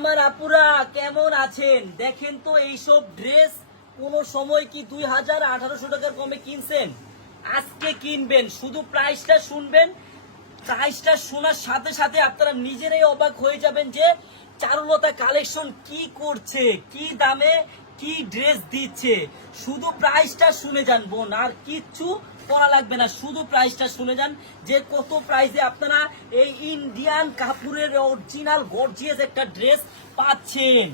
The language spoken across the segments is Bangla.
আমার আপুরা, কেমন আছেন? দেখেন তো এইসব ড্রেস কোন সময় কি দুই হাজার আঠারোশো টাকার কমে কিনছেন? আজকে কিনবেন, শুধু প্রাইসটা শুনবেন প্রাইসটা শোনার সাথে সাথে আপনারা নিজেরাই অবাক হয়ে যাবেন যে চারুলতা কালেকশন কি করছে, কি দামে কি ড্রেস দিচ্ছে? শুধু প্রাইসটা শুনে যান, বোন, আর কিচ্ছু করা লাগবে না। শুধু প্রাইসটা শুনে যান যে কত প্রাইসে আপনারা এই ইন্ডিয়ান কাপুরের অরিজিনাল গর্জিয়াস একটা ড্রেস পাচ্ছেন।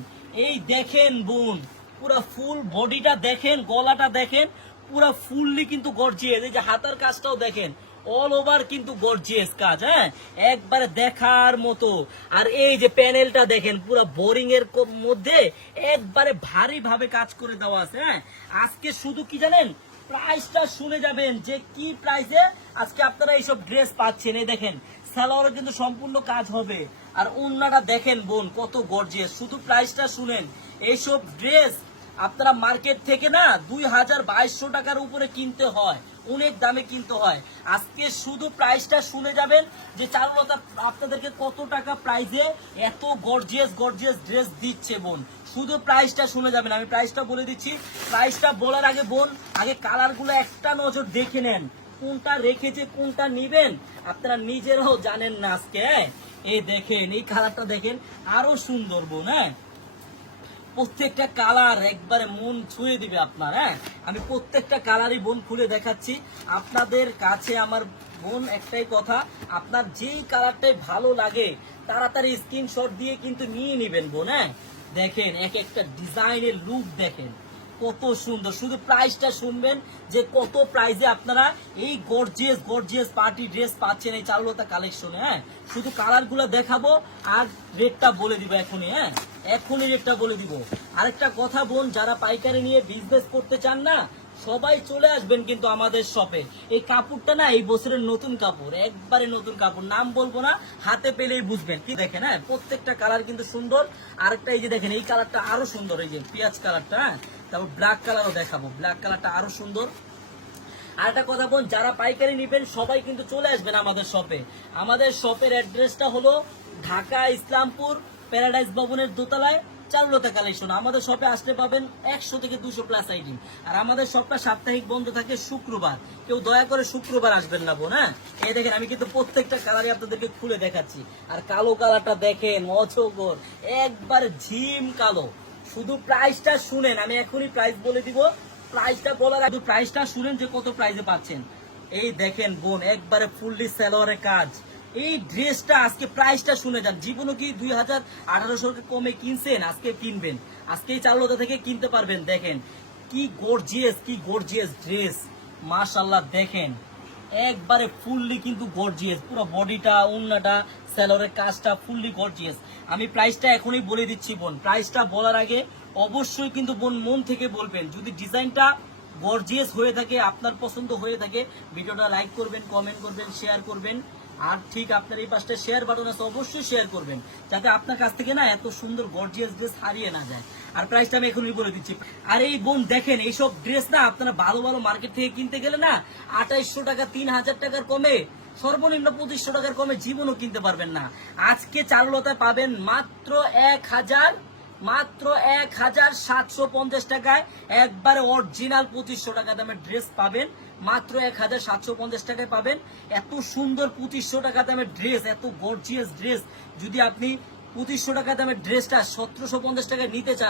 এই দেখেন, বোন, পুরো ফুল বডিটা দেখেন, গলাটা দেখেন, পুরো ফুললি কিন্তু গর্জিয়াস এই যে হাতার কাজটাও দেখেন। অল ওভার কিন্তু গর্জিয়াস কাজ হ্যাঁ? একবারে দেখার মতো। আর এই যে প্যানেলটা দেখেন, পুরো বোরিং এর মধ্যে একবারে ভারী ভাবে কাজ করে দেওয়া আছে হ্যাঁ? আজকে শুধু কি জানেন? প্রাইসটা শুনে যাবেন যে কি প্রাইসে আজকে আপনারা এইসব ড্রেস পাচ্ছেন। এই দেখেন সালোয়ারও কিন্তু সম্পূর্ণ কাজ হবে। আর অন্যটা দেখেন বোন, কত গর্জিয়াস শুধু প্রাইসটা শুনেন, এইসব ড্রেস আপনারা মার্কেট থেকে না দুই হাজার বাইশশো টাকার উপরে কিনতে হয়। অনেক দামে কিনতে হয়। আজকে শুধু প্রাইসটা শুনে যাবেন যে চারুলতা আপনাদেরকে কত টাকা প্রাইসে এত গর্জিয়াস গর্জিয়াস ড্রেস দিচ্ছে বোন। শুধু প্রাইসটা শুনে যাবেন। আমি প্রাইসটা বলে দিচ্ছি। প্রাইসটা বলার আগে বোন, আগে কালারগুলো একটা নজর দেখে নেন। কোনটা রেখেছে, কোনটা নিবেন? আপনারা নিজেরাও জানেন না আজকে হ্যাঁ? এই দেখেন, এই কালারটা দেখেন। আরও সুন্দর বোন হ্যাঁ? প্রত্যেকটা কালার একবারে মন ছুঁয়ে দিবে আপনার হ্যাঁ? আমি প্রত্যেকটা কালারই বোন খুলে দেখাচ্ছি। আপনাদের কাছে আমার বোন একটাই কথা, আপনার যেই কালারটাই ভালো লাগে, তাড়াতাড়ি স্ক্রিনশট দিয়ে কিন্তু নিয়ে নেবেন বোন হ্যাঁ? দেখেন, এক একটা ডিজাইনের লুক দেখেন, কত সুন্দর। শুধু প্রাইসটা শুনবেন যে কত প্রাইসে আপনারা এই গর্জিয়াস গর্জিয়াস পার্টি ড্রেস পাচ্ছেন এই চারুলতা কালেকশনে হ্যাঁ? শুধু কালারগুলো দেখাবো আর রেটটা বলে দিব এখনই হ্যাঁ? এখনই রেটটা বলে দিব। আরেকটা কথা বোন, যারা পাইকারি নিয়ে বিজনেস করতে চান না, সবাই চলে আসবেন কিন্তু আমাদের শপে এই কাপড়টা না, এই বছরের নতুন কাপড়, একবারে নতুন কাপড়। নাম বলব না, হাতে পেলেই বুঝবেন। কি দেখেন হ্যাঁ প্রত্যেকটা কালার কিন্তু সুন্দর। আরেকটা এই যে দেখেন, এই কালারটা আরও সুন্দর, এই যে পেঁয়াজ কালারটা হ্যাঁ তারপর ব্ল্যাক কালারও দেখাবো। ব্ল্যাক কালারটা আরও সুন্দর। আর একটা কথা বল যারা পাইকারি নেবেন, সবাই কিন্তু চলে আসবেন আমাদের শপে আমাদের শপের অ্যাড্রেসটা হলো ঢাকা ইসলামপুর প্যারাডাইস ভবনের দোতলায় চারুলতা কালেকশন। আমাদের শপে আসতে পাবেন একশো থেকে দুশো প্লাস আইটেম আর আমাদের শপটা সাপ্তাহিক বন্ধ থাকে শুক্রবার। কেউ দয়া করে শুক্রবার আসবেন না বোন হ্যাঁ? এই দেখেন, আমি কিন্তু প্রত্যেকটা কালারই আপনাদেরকে খুলে দেখাচ্ছি। আর কালো কালারটা দেখেন অজগর একবার ঝিম কালো। শুধু প্রাইসটা শুনেন, আমি এখনই প্রাইস বলে দিব। প্রাইসটা বলার আগে প্রাইসটা শুনেন যে কত প্রাইসে পাচ্ছেন। এই দেখেন বোন, একবারে ফুললি সালোয়ারের কাজ। এই ড্রেসটা আজকে প্রাইসটা শুনে যান। জীবনও কি দুই হাজার আঠারোশো কমে কিনছেন? আজকে কিনবেন। আজকে এই চারুলতা থেকে কিনতে পারবেন, দেখেন। কি গর্জিয়াস কি গর্জিয়াস ড্রেস মাশাল্লাহ দেখেন। একবারে ফুললি কিন্তু গর্জিয়াস পুরো বডিটা উন্নাটা স্যালোরের কাজটা ফুললি গর্জিয়াস আমি প্রাইসটা এখনই বলে দিচ্ছি, বোন। প্রাইসটা বলার আগে অবশ্যই কিন্তু বোন মন থেকে বলবেন, যদি ডিজাইনটা গর্জিয়াস হয়ে থাকে, আপনার পছন্দ হয়ে থাকে, ভিডিওটা লাইক করবেন কমেন্ট করবেন শেয়ার করবেন। আর ঠিক আপনার এই পাশটা শেয়ার বাটন আছে, অবশ্যই শেয়ার করবেন, যাতে আপনার কাছ থেকে না এত সুন্দর গর্জিয়াস ড্রেস হারিয়ে না যায়। আর প্রাইসটা আমি এখনই বলে দিচ্ছি। আর এই বোন দেখেন, এইসব ড্রেস না আপনারা ভালো ভালো মার্কেট থেকে কিনতে গেলে না আঠাইশশো টাকা, তিন হাজার টাকার কমে, সর্বনিম্ন পঁচিশশো টাকার কমে জীবনও কিনতে পারবেন না। আজকে চারুলতায় পাবেন মাত্র এক হাজার, মাত্র এক হাজার সাতশো পঞ্চাশ টাকায় একবারে অরিজিনাল পঁচিশশো টাকা দামের ড্রেস পাবেন। মাত্র এক হাজার সাতশো পঞ্চাশ টাকায় পাবেন। এত সুন্দর পঁচিশশো টাকা দামের ড্রেস এত গর্জিয়াস ড্রেস যদি আপনি পঁচিশশো টাকা দামের ড্রেসটা সতেরোশো পঞ্চাশ টাকায় নিতে চান